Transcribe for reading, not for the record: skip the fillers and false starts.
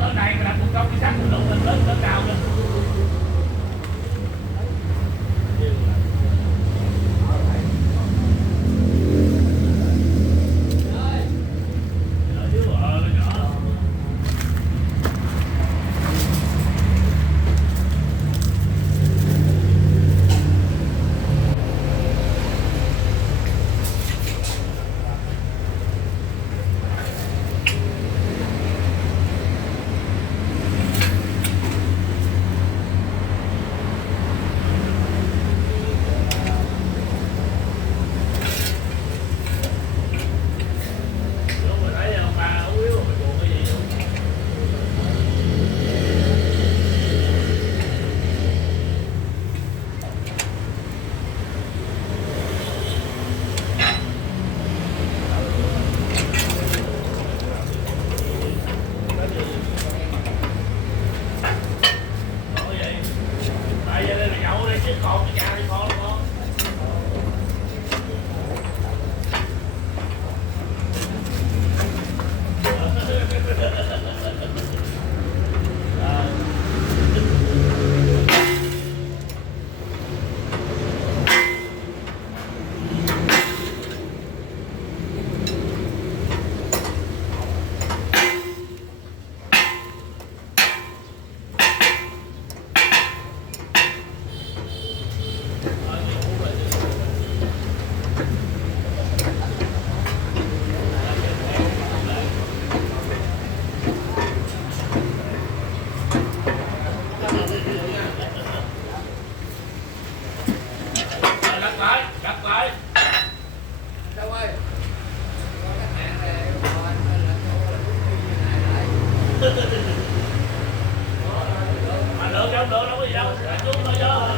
tới này mà làm thủ công đi sắt cũng đụng lên lớn nào nữa. Mà được đâu có gì đâu, xuống thôi chứ.